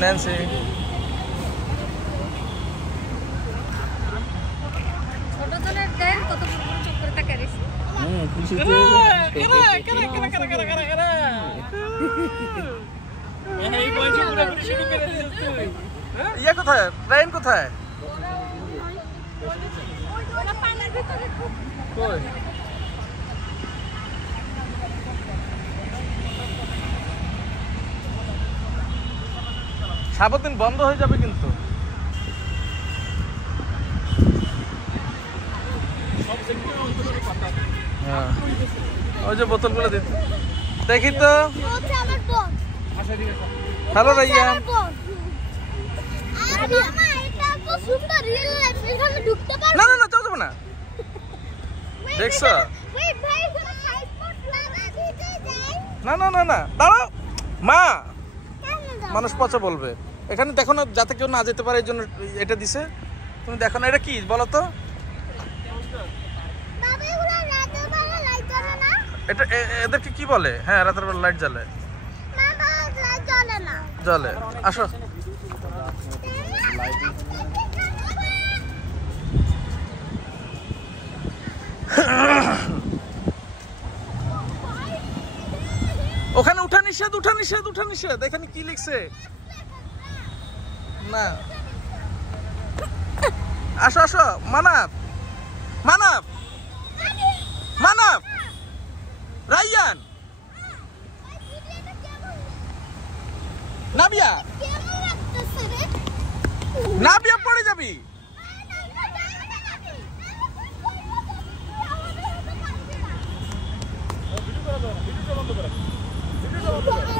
Nancy ইয়ে কোথায় train কোথায় সাবধান বন্ধ হয়ে যাবে কিন্তু ওই যে বোতলগুলো দিতে দেখি তো হ্যালো রাইয়ান না না না যাবো না দেখছো না না না না দাঁড়াও মা মানুষ পচা বলবে এখানে দেখো না যাতে কেউ না যেতে পারে এই জন্য এটা দিছে তুমি দেখো না এটা কি বলো তো এটা এদেরকে কি বলে হ্যাঁ রাতের বেলা লাইট জ্বলে জ্বলে আসো ওখানে উঠা নিষেধ উঠা নিষেধ উঠা নিষেধ এখানে কি লিখছে না আসো আসো মানব মানব মানব রাইয়ান নাবিয়া নাবিয়া পড়ে যাবি